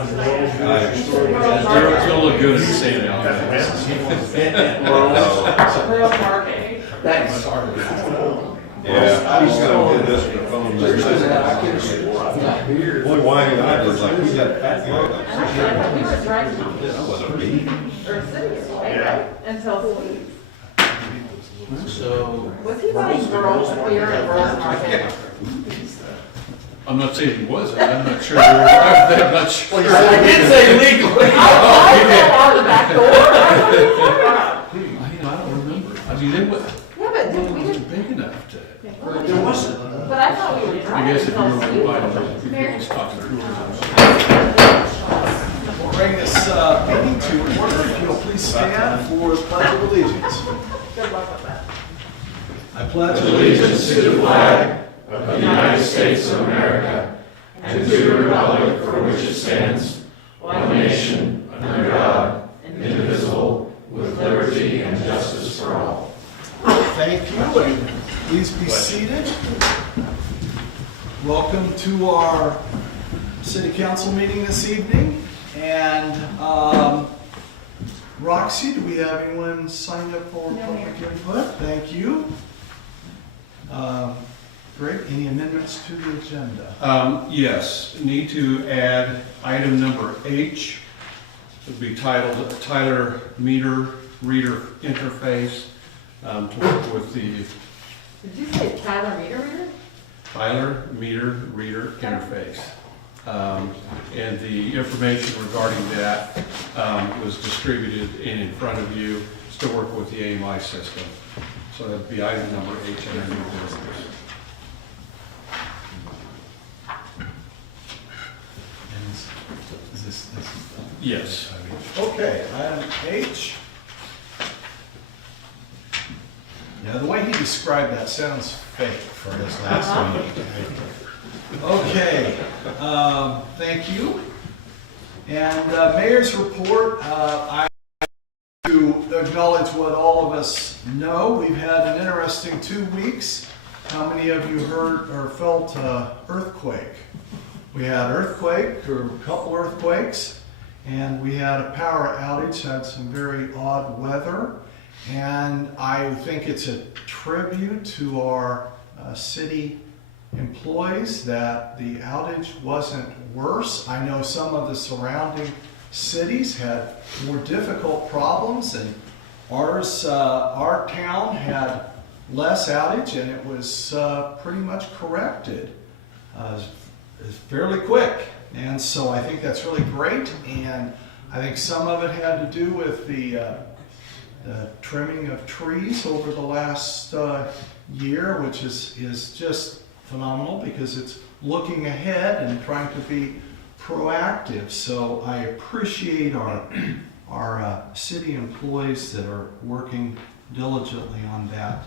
You'll look good at saying it. Rural marketing. Thanks. Yeah, I was gonna do this for phone. Boy, whining eyes was like, we got fat And actually, he was driving That was a bee. or city away, right? Until Sweet. So, Was he buying girls beer at Rural Market? I'm not saying he wasn't, I'm not sure. I'm not sure. I did say legally. I go out the back door. I don't remember. I mean, it was, Yeah, but it we wasn't didn't. big enough to, There wasn't. But I thought we were I driving guess if you until were Sweet. buying those, you could just talk to the coolers. We'll bring this meeting to order. If you'll please stand for the Pledge of Allegiance. Good luck with that. I pledge Allegiance to the flag of the United States of America and to the republic for which it stands, one nation, under God, indivisible, with liberty and justice for all. Thank you, and please be seated. Welcome to our city council meeting this evening. And Roxy, do we have anyone signed up for public input? Thank you. Great. Any amendments to the agenda? Yes, need to add item number H. It would be titled Tyler Meter Reader Interface to work with the Did you say Tyler Meter Reader? Tyler Meter Reader Interface. And the information regarding that was distributed in front of you. It's to work with the AMI system. So that'd be item number H on our new business. Yes. Okay, item H. Yeah, the way he described that sounds fake for his last meeting. Okay, thank you. And mayor's report, I to acknowledge what all of us know. We've had an interesting 2 weeks. How many of you heard or felt earthquake? We had earthquake, or a couple earthquakes, and we had a power outage, had some very odd weather. And I think it's a tribute to our city employees that the outage wasn't worse. I know some of the surrounding cities had more difficult problems, and ours, our town had less outage, and it was pretty much corrected fairly quick. And so I think that's really great, and I think some of it had to do with the trimming of trees over the last year, which is just phenomenal because it's looking ahead and trying to be proactive. So I appreciate our city employees that are working diligently on that.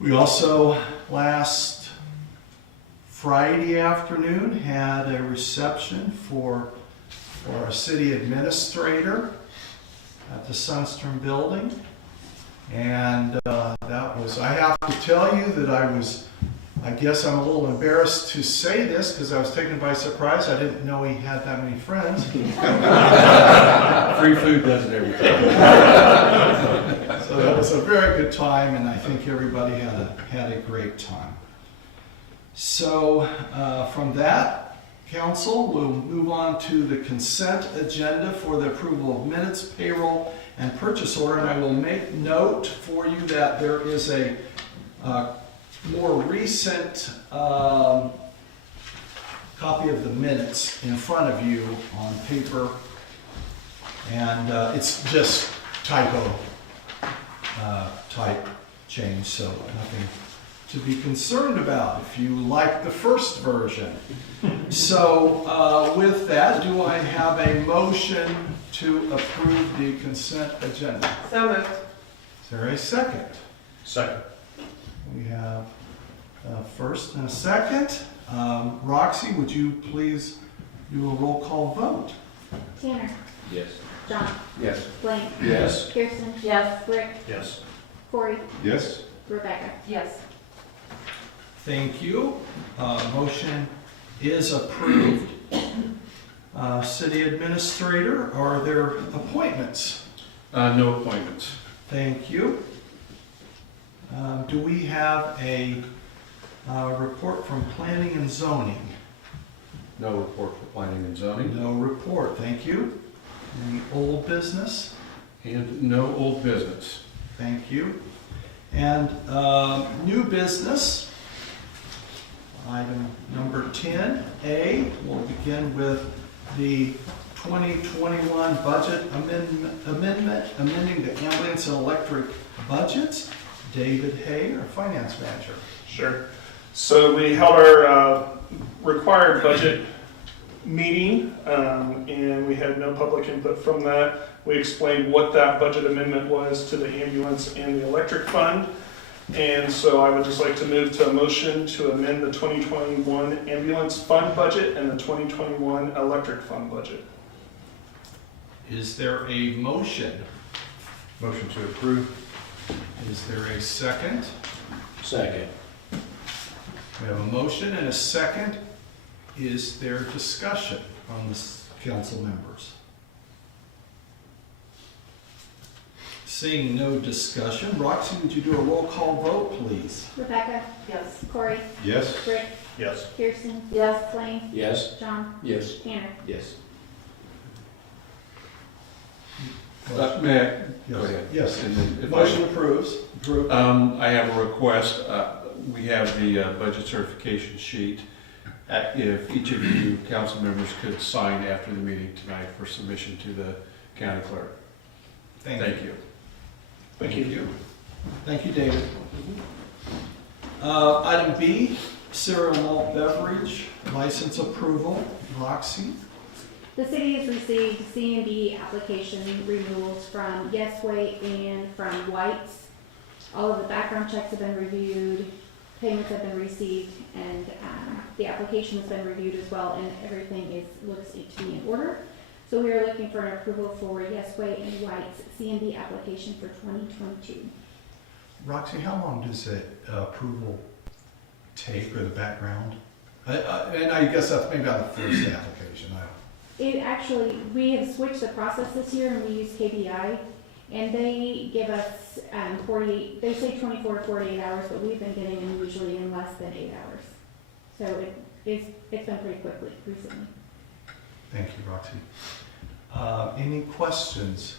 We also last Friday afternoon had a reception for our city administrator at the Sunstrom building. And that was, I have to tell you that I guess I'm a little embarrassed to say this because I was taken by surprise. I didn't know he had that many friends. Free food does it every time. So it was a very good time, and I think everybody had a great time. So from that, council, we'll move on to the consent agenda for the approval of minutes, payroll, and purchase order. And I will make note for you that there is a more recent copy of the minutes in front of you on paper. And it's just typo type change, so nothing to be concerned about if you like the first version. So with that, do I have a motion to approve the consent agenda? So moved. Is there a second? Second. We have a first and a second. Roxy, would you please do a roll call vote? Tanner. Yes. John. Yes. Blaine. Yes. Kirsten. Yes. Rick. Yes. Corey. Yes. Rebecca. Yes. Thank you. Motion is approved. City Administrator, are there appointments? No appointments. Thank you. Do we have a report from Planning and Zoning? No report for planning and zoning. No report, thank you. Any old business? And no old business. Thank you. And new business, item number 10A, we'll begin with the 2021 budget amendment, amending the ambulance and electric budgets. David Hay, our finance manager. Sure. So we held our required budget meeting, and we had no public input from that. We explained what that budget amendment was to the ambulance and the electric fund. And so I would just like to move to a motion to amend the 2021 ambulance fund budget and the 2021 electric fund budget. Is there a motion? Motion to approve. Is there a second? Second. We have a motion and a second. Is there discussion from the council members? Seeing no discussion, Roxy, would you do a roll call vote, please? Rebecca, Yes. Corey, Yes. Rick, Yes. Kirsten, Yes. Blaine, Yes. John, Yes. Tanner. Yes. May I? Go ahead. Yes. And then if I- Motion approves. Approved. I have a request. We have the budget certification sheet. If each of you council members could sign after the meeting tonight for submission to the county clerk. Thank you. Thank you. Thank you, David. Item B, cereal malt beverage license approval. Roxy? The city has received C&D application renewals from Yesway and from White's. All of the background checks have been reviewed, payments have been received, and the application has been reviewed as well, and everything looks to be in order. So we are looking for an approval for Yesway and White's C&D application for 2022. Roxy, how long does the approval take, or the background? And I guess that's maybe on the first application. It actually, we have switched the process this year and we use KPI, and they give us 48, they say 24 to 48 hours, but we've been getting them usually in less than 8 hours. So it's been pretty quickly recently. Thank you, Roxy. Any questions?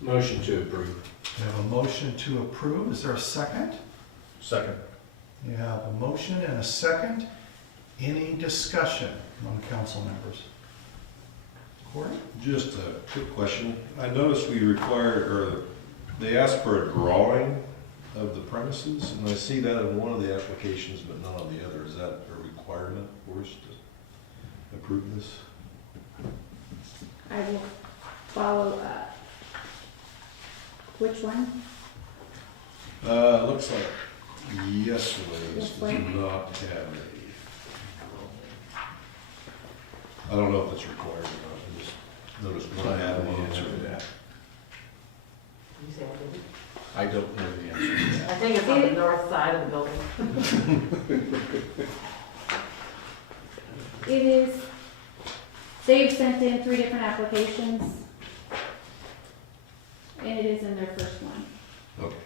Motion to approve. We have a motion to approve. Is there a second? Second. We have a motion and a second. Any discussion among council members? Corey? Just a quick question. I noticed we required, or they asked for a drawing of the premises, and I see that in one of the applications, but not on the other. Is that a requirement for us to approve this? I will follow up. Which one? Looks like Yesway's does Yesway. not have a. I don't know if it's required or not. I just noticed I one have had the one. answer to that. You say I didn't? I don't know the answer to that. I think it's on the north side of the building. It is, they've sent in 3 different applications, and it is in their first one. Okay.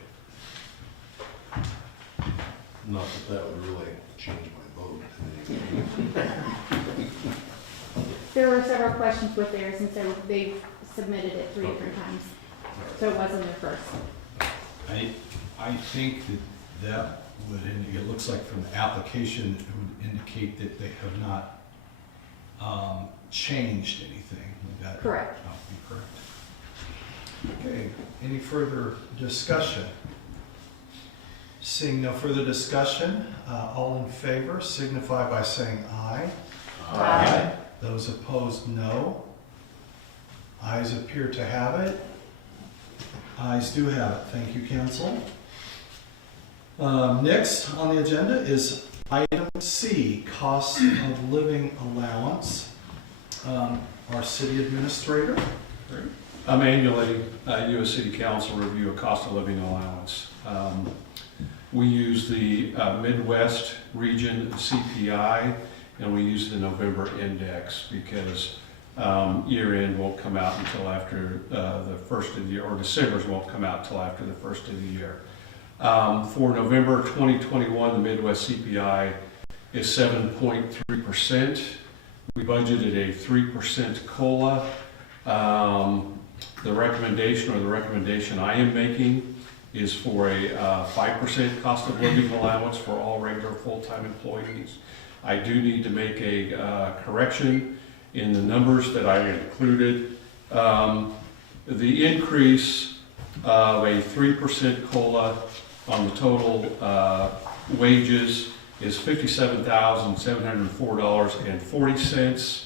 Not that that would really change my vote. There were several questions with theirs, and so they've submitted it 3 different times. So it wasn't their first. I think that would, it looks like from the application, it would indicate that they have not changed anything. Would that Correct. not be correct? Okay, any further discussion? Seeing no further discussion, all in favor signify by saying aye. Aye. Those opposed, no. Ayes appear to have it. Ayes do have it. Thank you, council. Next on the agenda is item C, cost of living allowance. Our city administrator. Annually, you as city council review a cost of living allowance. We use the Midwest region CPI, and we use the November index because year end won't come out until after the first of the year, or December's won't come out until after the first of the year. For November 2021, the Midwest CPI is 7.3%. We budgeted a 3% COLA. The recommendation I am making is for a 5% cost of living allowance for all regular full-time employees. I do need to make a correction in the numbers that I included. The increase of a 3% COLA on the total wages is $57,704.40.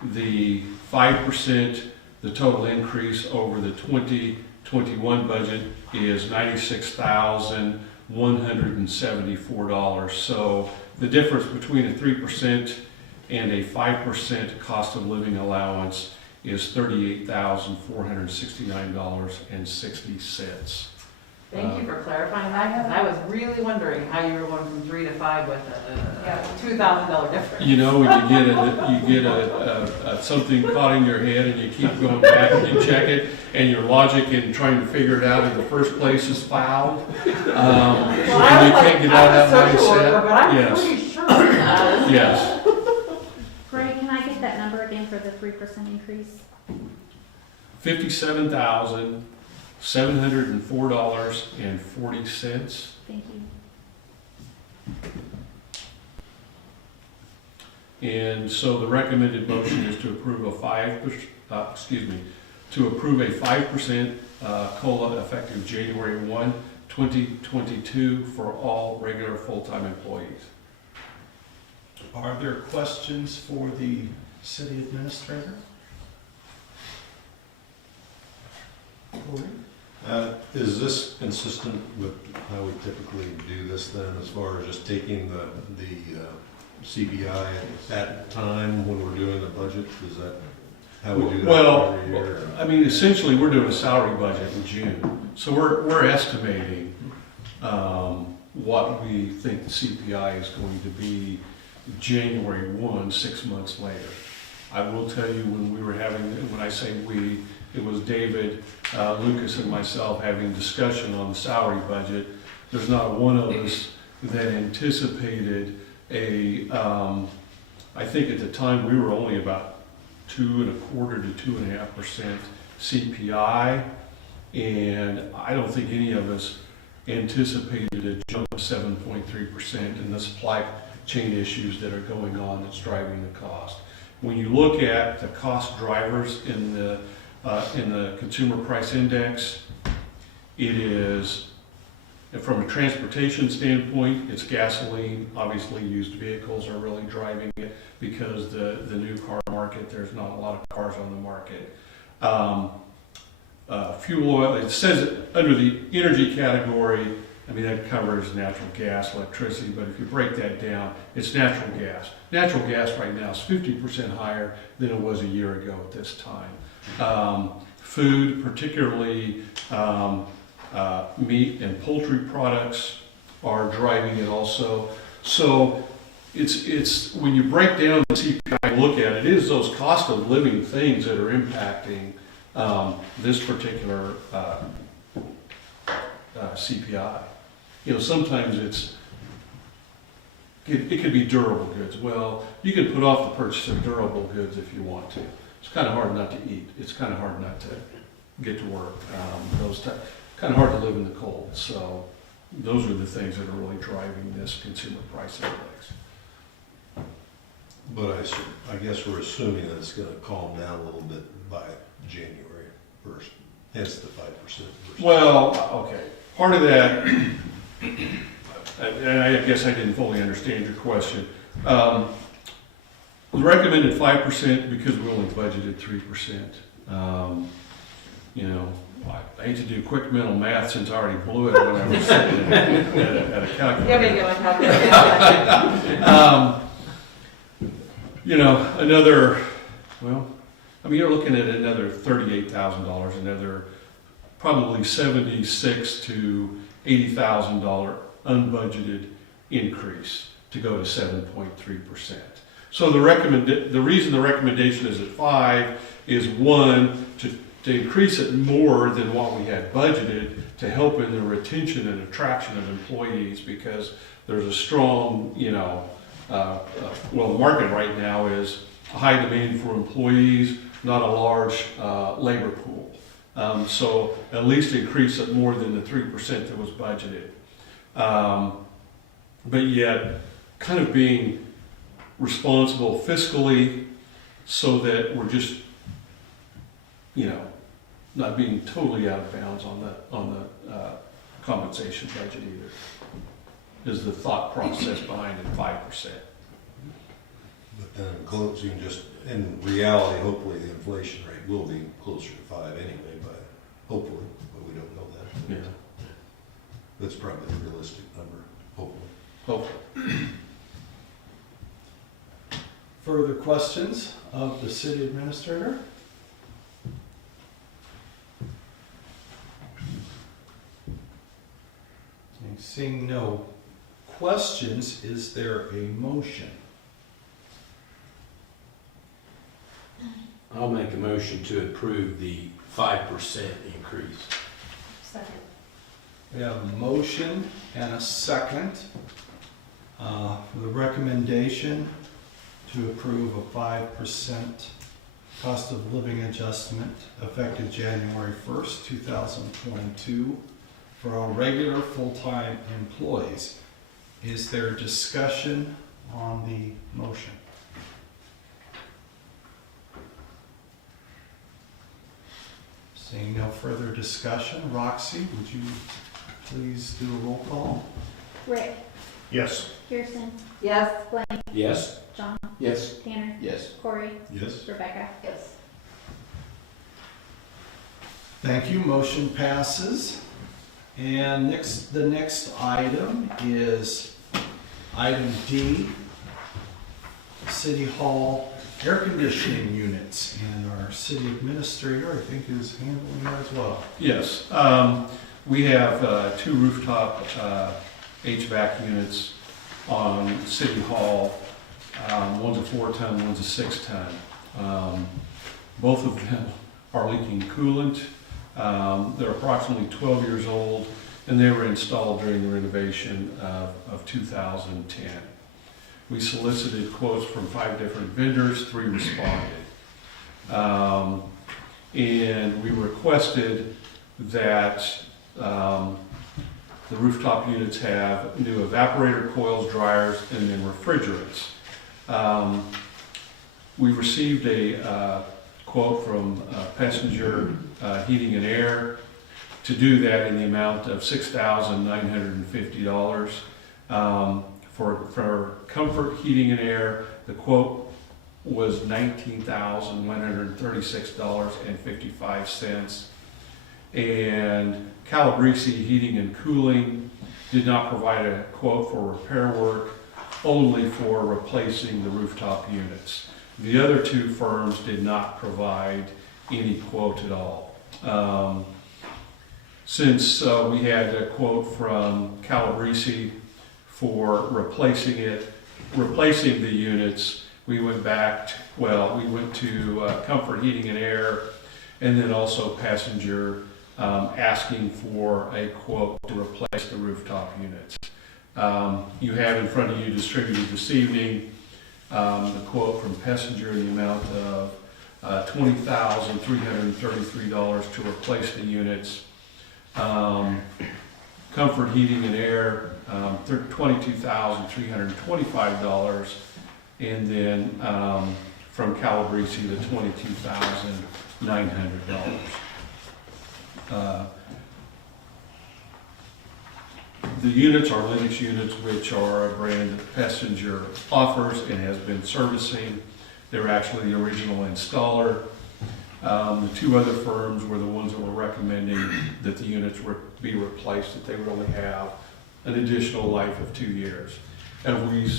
The 5%, the total increase over the 2021 budget is $96,174. So the difference between a 3% and a 5% cost of living allowance is $38,469.60. Thank you for clarifying that, because I was really wondering how you were going from 3 to 5 with a $2,000 difference. You know, when you get something caught in your head and you keep going back and you check it, and your logic in trying to figure it out in the first place is fouled. And you can't get out of that mindset. But I'm Yes. pretty sure that. Yes. Greg, can I get that number again for the 3% increase? $57,704.40. Thank you. And so the recommended motion is to approve a 5% COLA effective January 1, 2022 for all regular full-time employees. Are there questions for the city administrator? Is this consistent with how we typically do this then, as far as just taking the CPI at that time when we're doing the budget? Is that how we do that Well, every year? I mean, essentially, we're doing a salary budget in June, so we're estimating what we think the CPI is going to be January 1, 6 months later. I will tell you, when I say we, it was David, Lucas, and myself having discussion on the salary budget. There's not one of us that anticipated I think at the time we were only about 2.25% to 2.5% CPI, and I don't think any of us anticipated a jump of 7.3% in the supply chain issues that are going on that's driving the cost. When you look at the cost drivers in the consumer price index, it is, from a transportation standpoint, it's gasoline. Obviously, used vehicles are really driving it because the new car market, there's not a lot of cars on the market. Fuel oil, it says under the energy category, I mean, that covers natural gas, electricity, but if you break that down, it's natural gas. Natural gas right now is 50% higher than it was a year ago at this time. Food, particularly meat and poultry products, are driving it also. So it's when you break down the CPI and look at it, it is those cost of living things that are impacting this particular CPI. You know, sometimes it could be durable goods. Well, you can put off the purchase of durable goods if you want to. It's kind of hard not to eat. It's kind of hard not to get to work. Kind of hard to live in the cold. So those are the things that are really driving this consumer price index. But I guess we're assuming that it's going to calm down a little bit by January 1st, hence the 5%. Well, okay. Part of that, and I guess I didn't fully understand your question. We recommended 5% because we only budgeted 3%. You know, I hate to do quick mental math since I already blew it when I was sitting at a calculator. Yeah, maybe I'll calculate. You know, another, well, I mean, you're looking at another $38,000, another probably $76,000 to $80,000 unbudgeted increase. to go to 7.3%. So the reason the recommendation is at 5 is one, to increase it more than what we had budgeted to help in the retention and attraction of employees, because there's a strong, well, the market right now is a high demand for employees, not a large labor pool. So at least increase it more than the 3% that was budgeted. But yet kind of being responsible fiscally so that we're just, not being totally out of bounds on the compensation budget either, is the thought process behind it, 5%. But then closing, just in reality, hopefully the inflation rate will be closer to 5 anyway, but hopefully, but we don't know that. Yeah. That's probably a realistic number, hopefully. Hopefully. Further questions of the city administrator? Okay, seeing no questions, is there a motion? I'll make a motion to approve the 5% increase. Second. We have a motion and a second for the recommendation to approve a 5% cost of living adjustment effective January 1st, 2022 for our regular full-time employees. Is there discussion on the motion? Seeing no further discussion, Roxy, would you please do a roll call? Rick, Yes. Kirsten, Yes. Blaine, Yes? John, Yes. Tanner, Yes. Corey, Yes? Rebecca. Yes. Thank you, motion passes. And the next item is item D, City Hall air conditioning units. And our city administrator, I think, is handling that as well. Yes, we have 2 rooftop HVAC units on City Hall. One's a 4-ton, one's a 6-ton. Both of them are leaking coolant. They're approximately 12 years old, and they were installed during the renovation of 2010. We solicited quotes from 5 different vendors, 3 responded. And we requested that the rooftop units have new evaporator coils, dryers, and then refrigerants. We received a quote from Passenger Heating and Air to do that in the amount of $6,950. For Comfort Heating and Air, the quote was $19,136.55. And Calabrese Heating and Cooling did not provide a quote for repair work, only for replacing the rooftop units. The other 2 firms did not provide any quote at all. Since we had a quote from Calabrese for replacing the units, we went to Comfort Heating and Air, and then also Passenger, asking for a quote to replace the rooftop units. You have in front of you distributed this evening the quote from Passenger in the amount of $20,333 to replace the units. Comfort Heating and Air, $22,325, and then from Calabrese, the $22,900. The units are Lennox units, which are a brand that Passenger offers and has been servicing. They're actually the original installer. The 2 other firms were the ones that were recommending that the units be replaced, that they would only have an additional life of 2 years. And we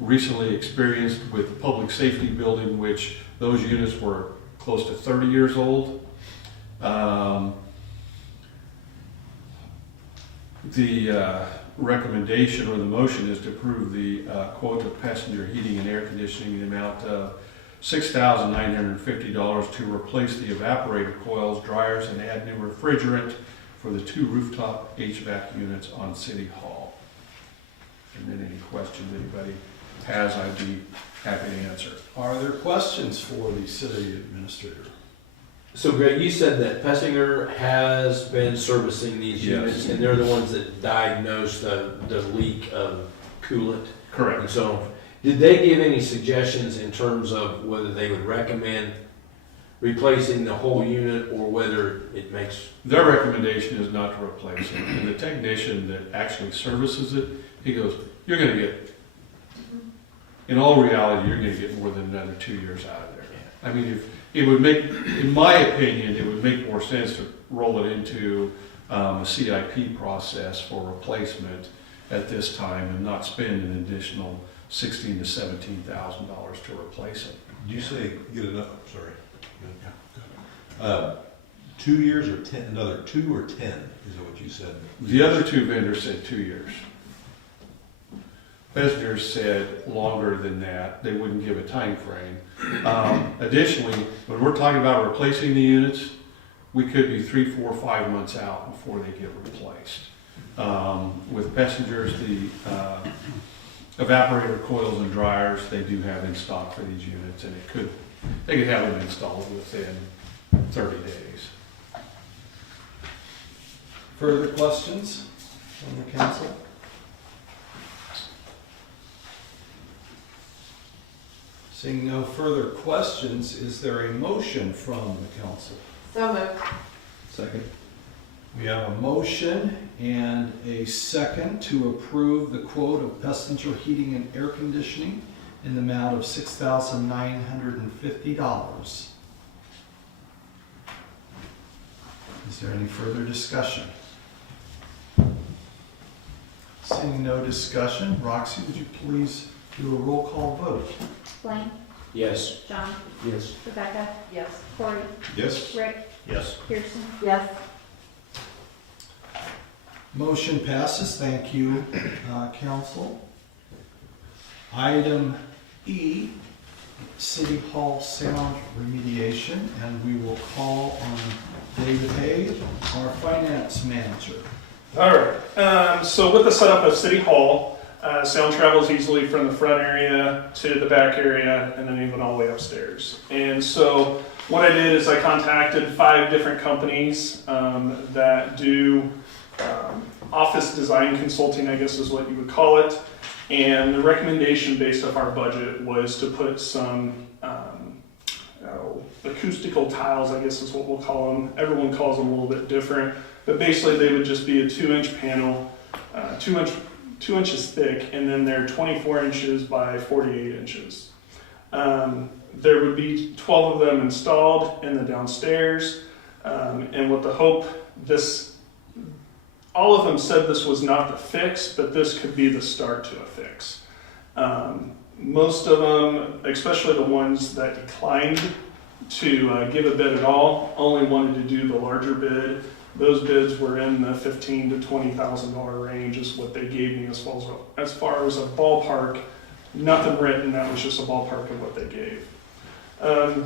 recently experienced with the public safety building, which those units were close to 30 years old. The recommendation or the motion is to approve the quote of passenger heating and air conditioning in the amount of $6,950 to replace the evaporator coils, dryers, and add new refrigerant for the 2 rooftop HVAC units on City Hall. And then any questions anybody has, I'd be happy to answer. Are there questions for the city administrator? So Greg, you said that Pessinger has been servicing these Yes. units, and they're the ones that diagnosed the leak of coolant and Correct. so on. Did they give any suggestions in terms of whether they would recommend replacing the whole unit or whether it makes? Their recommendation is not to replace it. And the technician that actually services it, he goes, you're gonna get, in all reality, you're gonna get more than another 2 years out of there. I mean, if, it would make, in my opinion, it would make more sense to roll it into a CIP process for replacement at this time and not spend an additional $16,000 to $17,000 to replace it. Did you say get it up, sorry. 2 years or 10, another 2 or 10, is that what you said? The other 2 vendors said 2 years. Besner said longer than that. They wouldn't give a time frame. Additionally, when we're talking about replacing the units, we could be 3, 4, 5 months out before they get replaced. With Bessinger's, the evaporator coils and dryers, they do have in stock for these units, and they could have them installed within 30 days. Further questions from the council? Seeing no further questions, is there a motion from the council? So moved. Second. We have a motion and a second to approve the quote of passenger heating and air conditioning in the amount of $6,950. Is there any further discussion? Seeing no discussion, Roxy, would you please do a roll call vote? Blaine, Yes. John, Yes. Rebecca, Yes. Corey, Yes? Rick, Yes. Kirsten. Yes. Motion passes. Thank you, council. Item E, City Hall sound remediation, and we will call on David Hay, our finance manager. All right, so with the setup of City Hall, sound travels easily from the front area to the back area and then even all the way upstairs. And so what I did is I contacted 5 different companies that do office design consulting, I guess is what you would call it. And the recommendation based off our budget was to put some acoustical tiles, I guess is what we'll call them. Everyone calls them a little bit different. But basically they would just be a 2-inch panel, 2 inches thick, and then they're 24 inches by 48 inches. There would be 12 of them installed in the downstairs, and with the hope all of them said this was not the fix, but this could be the start to a fix. Most of them, especially the ones that declined to give a bid at all, only wanted to do the larger bid. Those bids were in the $15,000 to $20,000 range is what they gave me as far as a ballpark. Nothing written, that was just a ballpark of what they gave.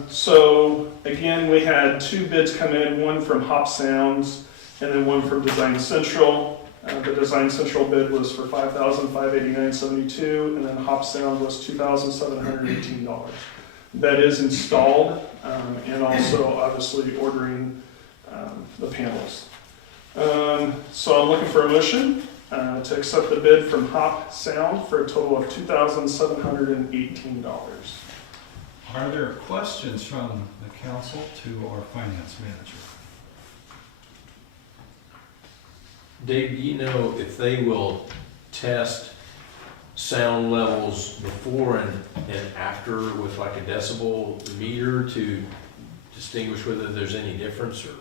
So again, we had 2 bids come in, one from Hop Sounds and then one from Design Central. The Design Central bid was for $5,589.72, and then Hop Sound was $2,718. That is installed, and also obviously ordering the panels. So I'm looking for a motion to accept the bid from Hop Sound for a total of $2,718. Are there questions from the council to our finance manager? Dave, do you know if they will test sound levels before and after with like a decibel meter to distinguish whether there's any difference or?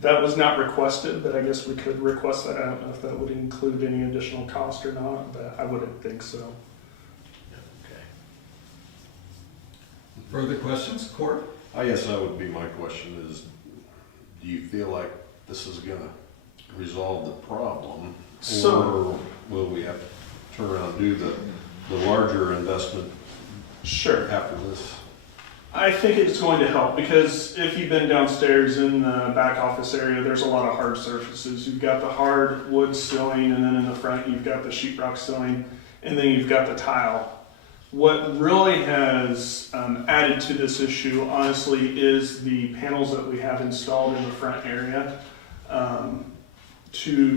That was not requested, but I guess we could request that. I don't know if that would include any additional cost or not, but I wouldn't think so. Okay. Further questions, Court? I guess that would be my question is, do you feel like this is gonna resolve the problem? So- Or will we have to turn around and do the larger investment Sure. after this? I think it's going to help because if you've been downstairs in the back office area, there's a lot of hard surfaces. You've got the hard wood ceiling, and then in the front you've got the sheetrock ceiling, and then you've got the tile. What really has added to this issue, honestly, is the panels that we have installed in the front area.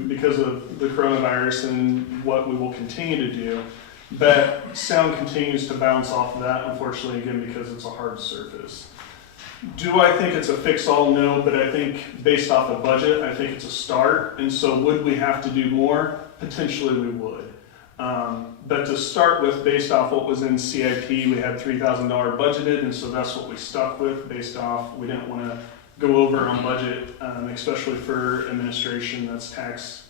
Because of the coronavirus and what we will continue to do. But sound continues to bounce off of that, unfortunately, again, because it's a hard surface. Do I think it's a fix-all? No, but I think based off the budget, I think it's a start. And so would we have to do more? Potentially we would. But to start with, based off what was in CIP, we had $3,000 budgeted, and so that's what we stuck with based off, we didn't want to go over on budget, especially for administration that's tax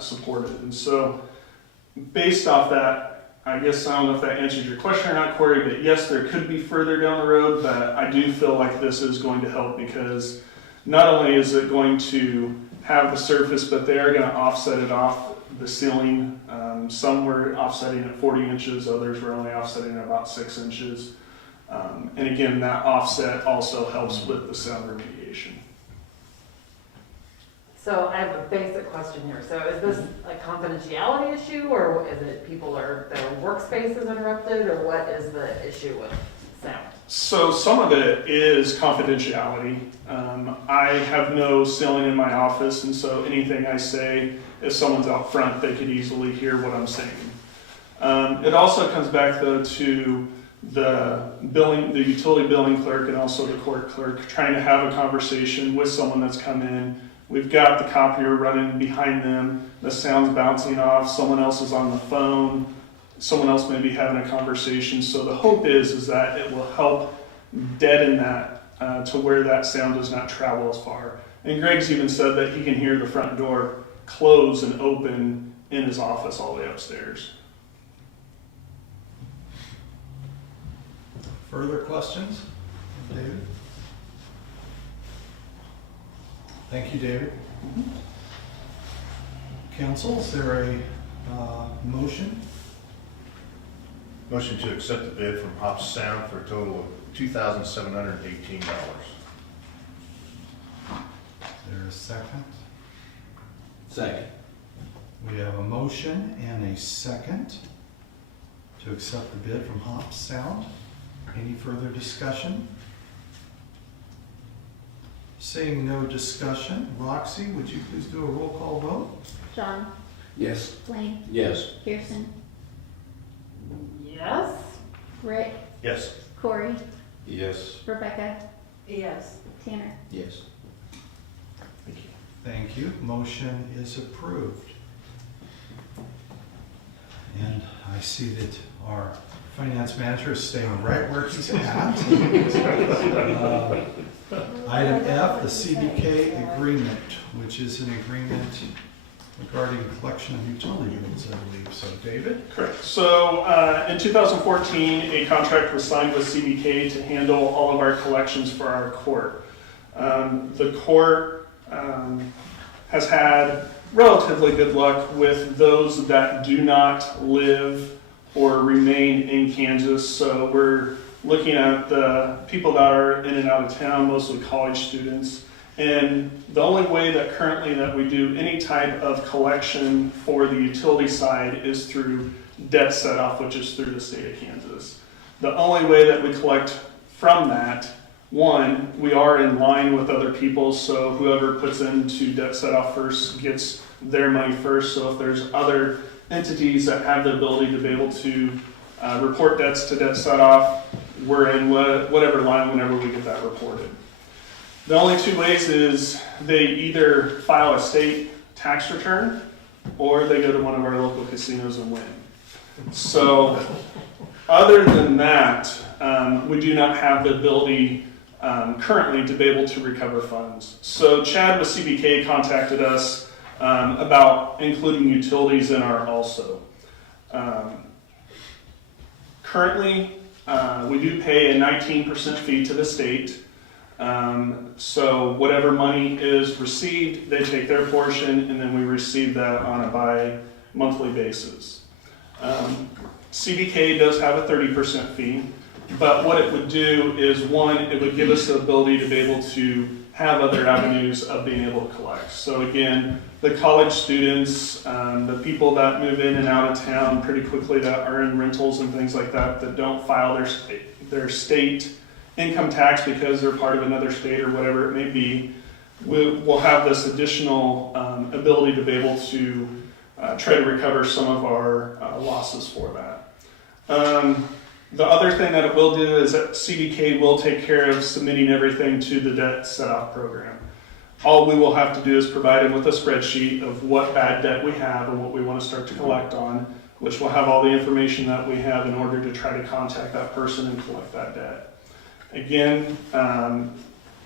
supported. And so based off that, I guess I don't know if that answers your question or not, Corey, but yes, there could be further down the road, but I do feel like this is going to help because not only is it going to have the surface, but they are going to offset it off the ceiling. Some were offsetting at 40 inches, others were only offsetting at about 6 inches. And again, that offset also helps with the sound remediation. So I have a basic question here. So is this a confidentiality issue, or is it their workspace is interrupted, or what is the issue with sound? So some of it is confidentiality. I have no ceiling in my office, and so anything I say, if someone's out front, they could easily hear what I'm saying. It also comes back though to the utility billing clerk and also the court clerk trying to have a conversation with someone that's come in. We've got the copier running behind them, the sound's bouncing off, someone else is on the phone, someone else may be having a conversation. So the hope is that it will help deaden that to where that sound does not travel as far. And Greg's even said that he can hear the front door close and open in his office all the way upstairs. Further questions? David? Thank you, David. Council, is there a motion? Motion to accept the bid from Hops Sound for a total of $2,718. Is there a second? Second. We have a motion and a second to accept the bid from Hops Sound. Any further discussion? Seeing no discussion, Roxy, would you please do a roll call vote? John, Yes. Blaine, Yes. Kirsten, Yes? Rick, Yes. Corey, Yes. Rebecca, Yes. Tanner. Yes. Thank you. Thank you. Motion is approved. And I see that our finance manager is staying right where he's at. Item F, the CBK agreement, which is an agreement regarding collection of utility bills, I believe. So, David? Correct. So in 2014, a contract was signed with CBK to handle all of our collections for our court. The court has had relatively good luck with those that do not live or remain in Kansas. So we're looking at the people that are in and out of town, mostly college students. And the only way that currently that we do any type of collection for the utility side is through debt set-off, which is through the state of Kansas. The only way that we collect from that, one, we are in line with other people, so whoever puts into debt set-off first gets their money first. So if there's other entities that have the ability to be able to report debts to debt set-off, we're in whatever line whenever we get that reported. The only two ways is they either file a state tax return or they go to one of our local casinos and win. So other than that, we do not have the ability currently to be able to recover funds. So Chad with CBK contacted us about including utilities in our also. Currently, we do pay a 19% fee to the state. So whatever money is received, they take their portion, and then we receive that on a bi-monthly basis. CBK does have a 30% fee, but what it would do is, one, it would give us the ability to be able to have other avenues of being able to collect. So again, the college students, the people that move in and out of town pretty quickly that are in rentals and things like that, that don't file their state income tax because they're part of another state or whatever it may be, we'll have this additional ability to be able to try to recover some of our losses for that. The other thing that it will do is that CDK will take care of submitting everything to the debt set-off program. All we will have to do is provide them with a spreadsheet of what bad debt we have and what we want to start to collect on, which will have all the information that we have in order to try to contact that person and collect that debt. Again,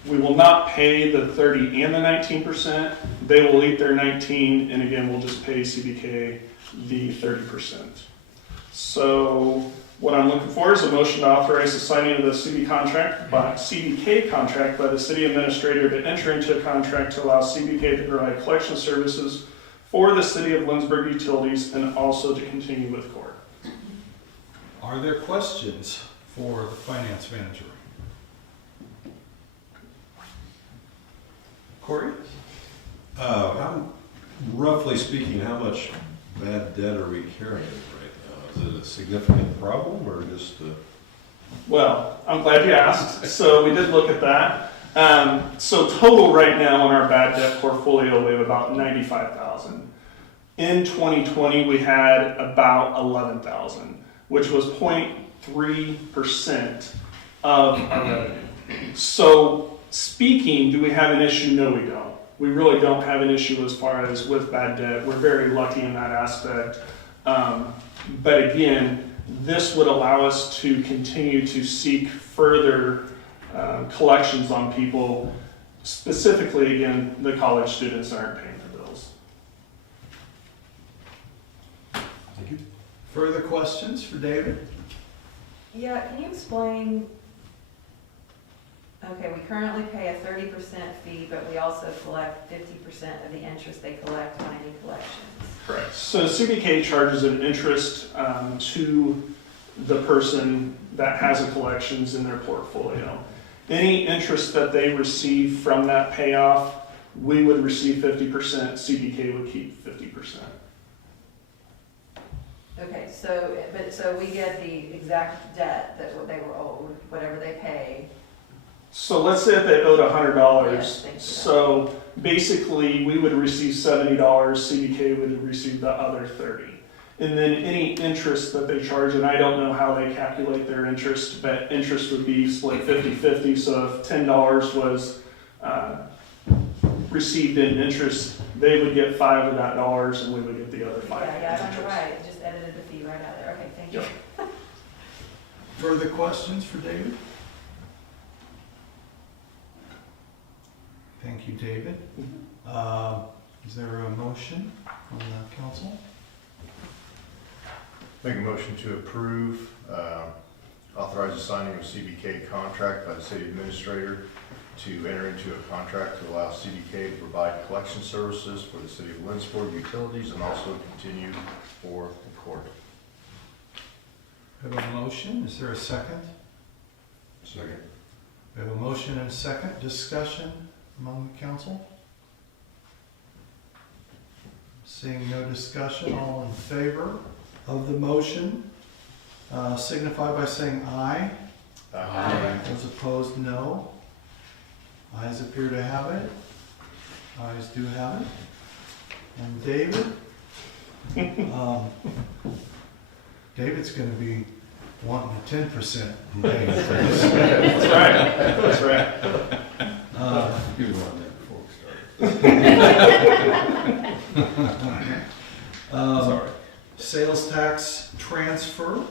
we will not pay the 30 and the 19%. They will eat their 19, and again, we'll just pay CDK the 30%. So what I'm looking for is a motion to authorize the signing of the CDK contract by the city administrator to enter into a contract to allow CDK to provide collection services for the city of Lindsborg utilities and also to continue with court. Are there questions for the finance manager? Corey? Roughly speaking, how much bad debt are we carrying right now? Is it a significant problem or just a... Well, I'm glad you asked. So we did look at that. So total right now in our bad debt portfolio, we have about $95,000. In 2020, we had about $11,000, which was 0.3% of our revenue. So speaking, do we have an issue? No, we don't. We really don't have an issue as far as with bad debt. We're very lucky in that aspect. But again, this would allow us to continue to seek further collections on people, specifically, again, the college students that aren't paying their bills. Thank you. Further questions for David? Yeah, can you explain, okay, we currently pay a 30% fee, but we also collect 50% of the interest they collect on any collections. Correct. So CBK charges an interest to the person that has a collections in their portfolio. Any interest that they receive from that payoff, we would receive 50%, CBK would keep 50%. Okay, so we get the exact debt that what they were owed, whatever they pay. So let's say if they owed $100, Yes, thank you. so basically we would receive $70, CBK would receive the other 30. And then any interest that they charge, and I don't know how they calculate their interest, but interest would be split 50-50. So if $10 was received in interest, they would get $5 of that dollars, and we would get the other $5. Yeah, you're right, it just edited the fee right out there. Okay, thank you. Yep. Further questions for David? Thank you, David. Is there a motion from the council? Make a motion to approve, authorize the signing of a CBK contract by the city administrator to enter into a contract to allow CBK to provide collection services for the city of Lindsborg utilities and also continue for the court. We have a motion. Is there a second? Second. We have a motion and a second. Discussion among the council? Seeing no discussion, all in favor of the motion, signify by saying aye. Aye. Those opposed, no. Ayes appear to have it. Ayes do have it. And David? David's gonna be wanting a 10% pay increase. That's right. That's right. You want that before we started. Sorry. Sales tax transfer,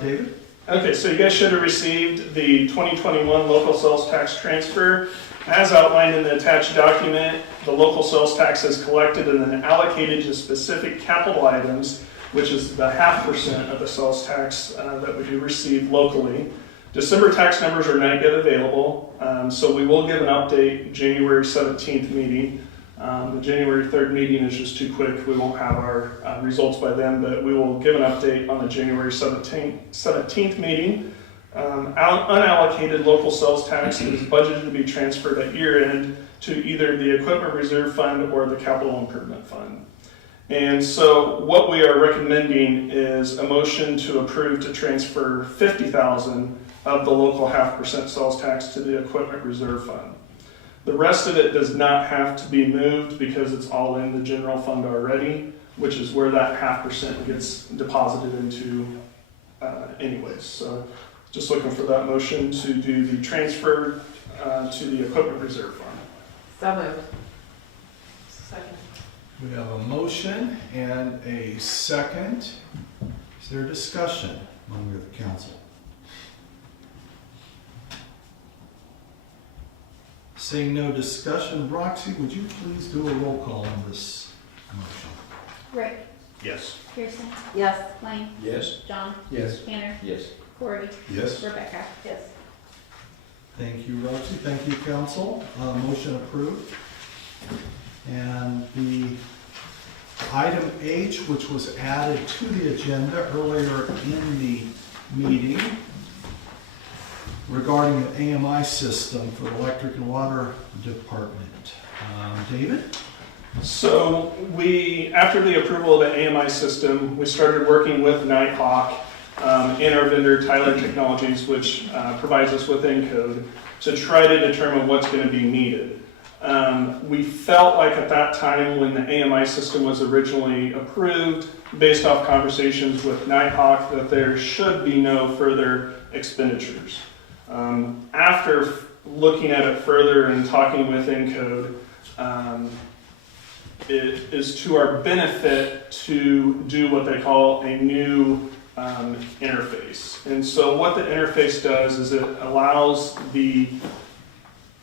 David? Okay, so you guys should have received the 2021 local sales tax transfer. As outlined in the attached document, the local sales tax is collected and then allocated to specific capital items, which is the 0.5% of the sales tax that we do receive locally. December tax numbers are not yet available, so we will give an update January 17th meeting. The January 3rd meeting is just too quick. We won't have our results by then, but we will give an update on the January 17th meeting. Unallocated local sales tax is budgeted to be transferred at year end to either the Equipment Reserve Fund or the Capital Improvement Fund. And so what we are recommending is a motion to approve to transfer $50,000 of the local 0.5% sales tax to the Equipment Reserve Fund. The rest of it does not have to be moved because it's all in the general fund already, which is where that 0.5% gets deposited into anyways. So just looking for that motion to do the transfer to the Equipment Reserve Fund. So moved. Second. We have a motion and a second. Is there discussion among the council? Seeing no discussion, Roxy, would you please do a roll call on this motion? Rick, Yes. Kirsten, Yes. Lane, Yes. John, Yes. Tanner, Yes. Corey, Yes. Rebecca. Yes. Thank you, Roxy. Thank you, council. Motion approved. And the item H, which was added to the agenda earlier in the meeting regarding the AMI system for the electric and water department. David? So after the approval of the AMI system, we started working with Nighthawk and our vendor Tyler Technologies, which provides us with Encode, to try to determine what's going to be needed. We felt like at that time when the AMI system was originally approved, based off conversations with Nighthawk, that there should be no further expenditures. After looking at it further and talking with Encode, it is to our benefit to do what they call a new interface. And so what the interface does is it allows the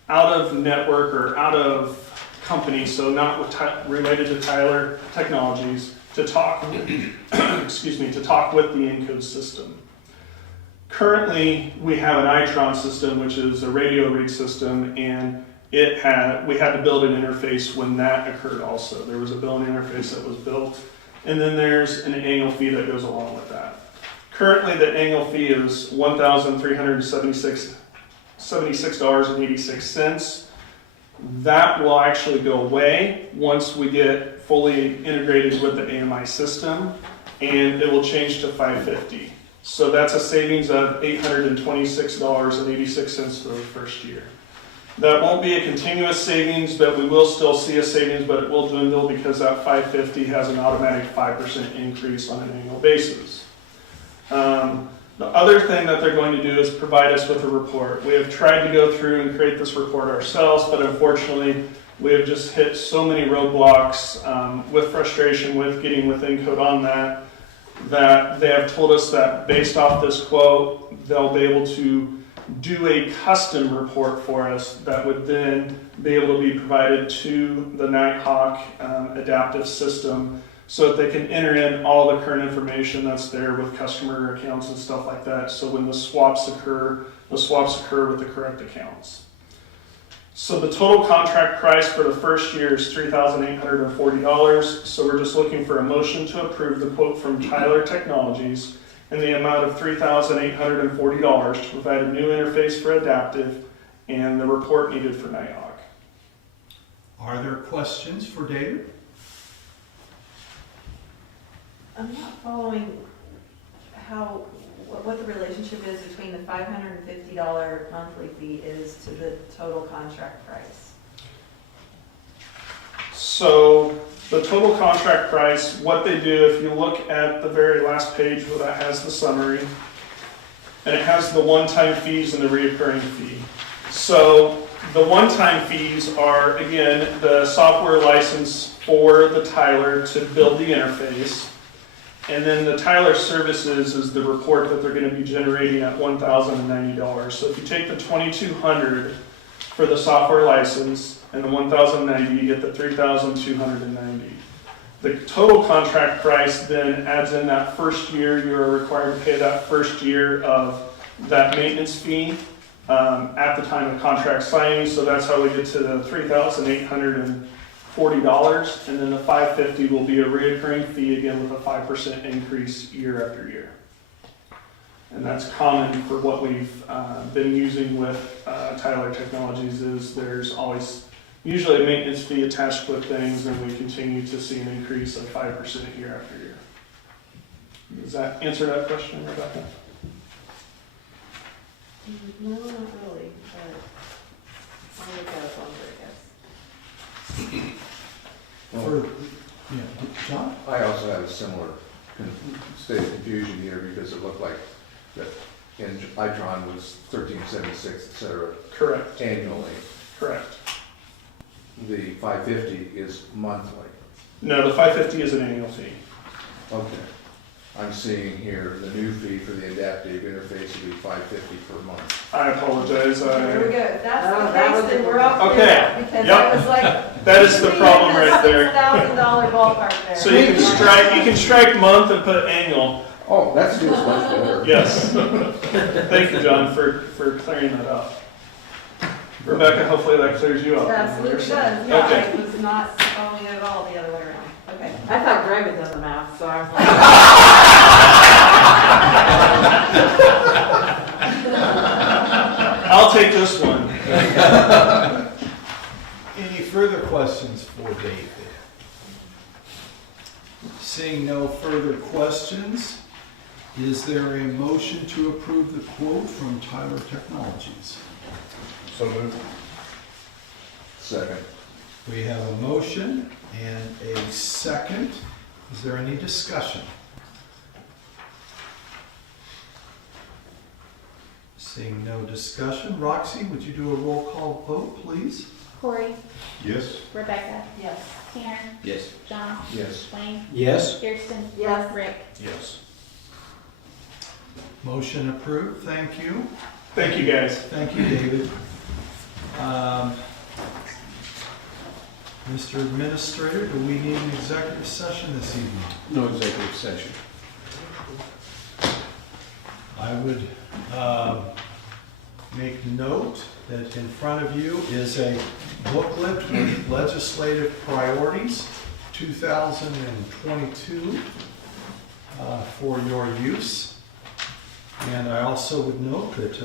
out of network or out of company, so not related to Tyler Technologies, to talk, excuse me, to talk with the Encode system. Currently, we have an Itron system, which is a radio read system, and we had to build an interface when that occurred also. There was a billing interface that was built, and then there's an annual fee that goes along with that. Currently, the annual fee is $1,376.86. That will actually go away once we get fully integrated with the AMI system, and it will change to $550. So that's a savings of $826.86 for the first year. That won't be a continuous savings, but we will still see a savings, but it will dwindle because that $550 has an automatic 5% increase on an annual basis. The other thing that they're going to do is provide us with a report. We have tried to go through and create this report ourselves, but unfortunately, we have just hit so many roadblocks with frustration with getting with Encode on that they have told us that based off this quote, they'll be able to do a custom report for us that would then be able to be provided to the Nighthawk adaptive system so that they can enter in all the current information that's there with customer accounts and stuff like that. So when the swaps occur with the correct accounts. So the total contract price for the first year is $3,840. So we're just looking for a motion to approve the quote from Tyler Technologies in the amount of $3,840 to provide a new interface for adaptive and the report needed for Nighthawk. Are there questions for David? I'm not following what the relationship is between the $550 monthly fee is to the total contract price. So the total contract price, what they do, if you look at the very last page where that has the summary, and it has the one-time fees and the reoccurring fee. So the one-time fees are, again, the software license for the Tyler to build the interface. And then the Tyler Services is the report that they're going to be generating at $1,090. So if you take the $2,200 for the software license and the $1,090, you get the $3,290. The total contract price then adds in that first year. You are required to pay that first year of that maintenance fee at the time of contract signing, so that's how we get to the $3,840, and then the $550 will be a reoccurring fee, again with a 5% increase year after year. And that's common for what we've been using with Tyler Technologies, is there's always usually a maintenance fee attached with things, and we continue to see an increase of 5% year after year. Does that answer that question, Rebecca? No, not really, but I'll look at it longer, I guess. For, yeah, John? I also had a similar state of confusion here because it looked like that in Itron was 1376, et cetera, Correct, annually. correct. The 550 is monthly. No, the 550 is an annual fee. Okay. I'm seeing here the new fee for the adaptive interface will be 550 per month. I apologize. Here we go, if that's Oh, the that case, was then the- we're up Okay, there, because yep. that was like. That is the problem right there. $6,000 ballpark there. So you can strike month and put annual. Oh, that feels much better. Yes. Thank you, John, for clearing that up. Rebecca, hopefully that clears you up. It absolutely does, yeah, Okay. I was not following it at all the other way around, okay. I thought Greg had done the math, so I was like. I'll take this one. Any further questions for David? Seeing no further questions, is there a motion to approve the quote from Tyler Technologies? So moved. Second. We have a motion and a second. Is there any discussion? Seeing no discussion, Roxy, would you do a roll call vote, please? Corey, Yes? Rebecca, Yes. Tanner, Yes. John, Yes. Wayne, Yes. Kirsten, Yes. Rick. Yes. Motion approved, thank you. Thank you, guys. Thank you, David. Mr. Administrator, do we need an executive session this evening? No executive session. I would make note that in front of you is a booklet with legislative priorities 2022 for your use. And I also would note that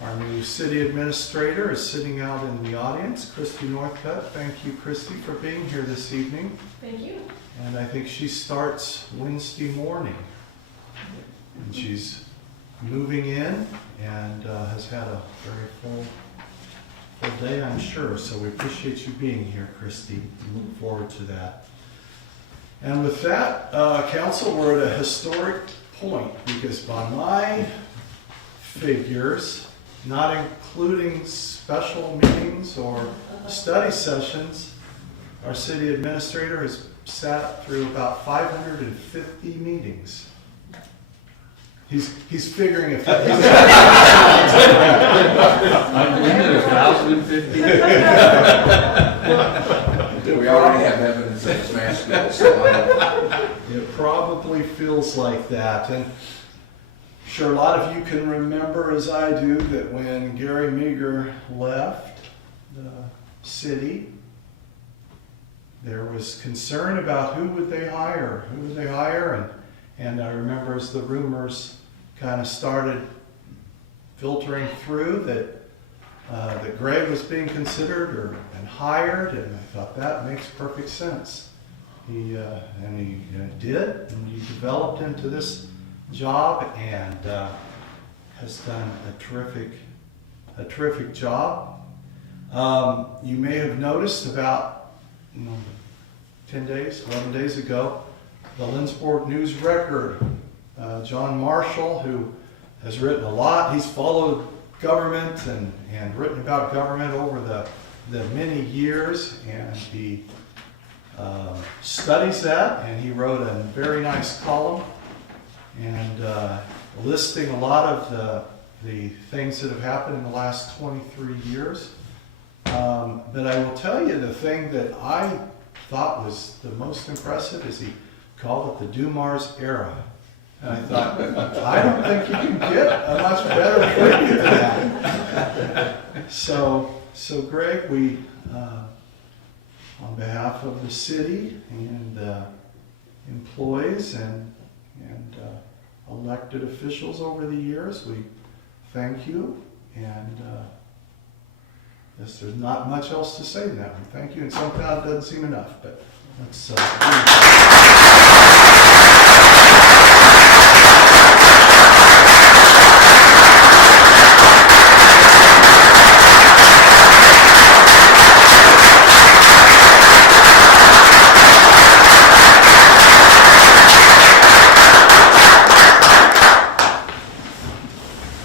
our new city administrator is sitting out in the audience, Christy Northcutt. Thank you, Christy, for being here this evening. Thank you. And I think she starts Wednesday morning. And she's moving in and has had a very full day, I'm sure. So we appreciate you being here, Christy. Look forward to that. And with that, council, we're at a historic point because by my figures, not including special meetings or study sessions, our city administrator has sat through about 550 meetings. He's figuring if that. I'm leaving 1,050. We already have evidence of his math skills, so It probably feels like that. And sure, a lot of you can remember, as I do, that when Gary Meager left the city, there was concern about who would they hire, and I remember as the rumors kind of started filtering through that Greg was being considered and hired, and I thought that makes perfect sense. He did, and he developed into this job and has done a terrific job. You may have noticed about 10 days, 11 days ago, the Lindsborg News Record, John Marshall, who has written a lot. He's followed government and written about government over the many years, and he studies that, and he wrote a very nice column and listing a lot of the things that have happened in the last 23 years. But I will tell you the thing that I thought was the most impressive is he called it the Dumars era. And I thought, I don't think you can get a much better tribute than that. So Greg, we, on behalf of the city and employees and elected officials over the years, we thank you. And yes, there's not much else to say than that. We thank you, and sometimes it doesn't seem enough, but let's.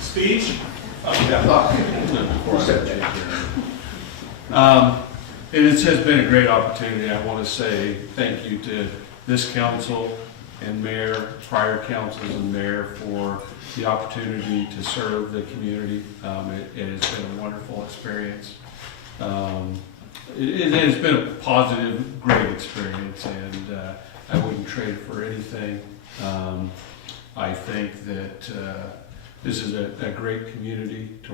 Speech? And it has been a great opportunity. I want to say thank you to this council and mayor, prior councils and mayor for the opportunity to serve the community. It has been a wonderful experience. It has been a positive, great experience, and I wouldn't trade it for anything. I think that this is a great community to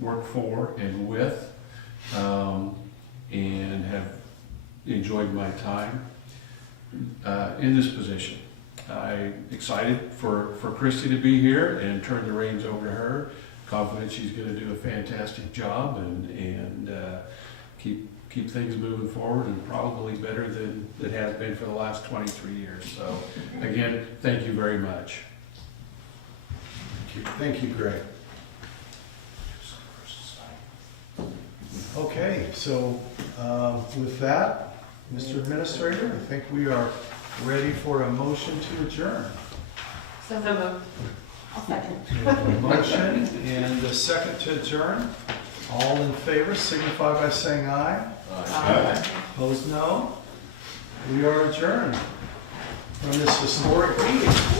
work for and with. And have enjoyed my time in this position. I'm excited for Christy to be here and turn the reins over to her. Confident she's going to do a fantastic job and keep things moving forward, and probably better than it has been for the last 23 years. So again, thank you very much. Thank you, Greg. Okay, so with that, Mr. Administrator, I think we are ready for a motion to adjourn. So moved. I'll second. A motion and a second to adjourn. All in favor signify by saying aye. Aye. Opposed, no. We are adjourned from this historic meeting.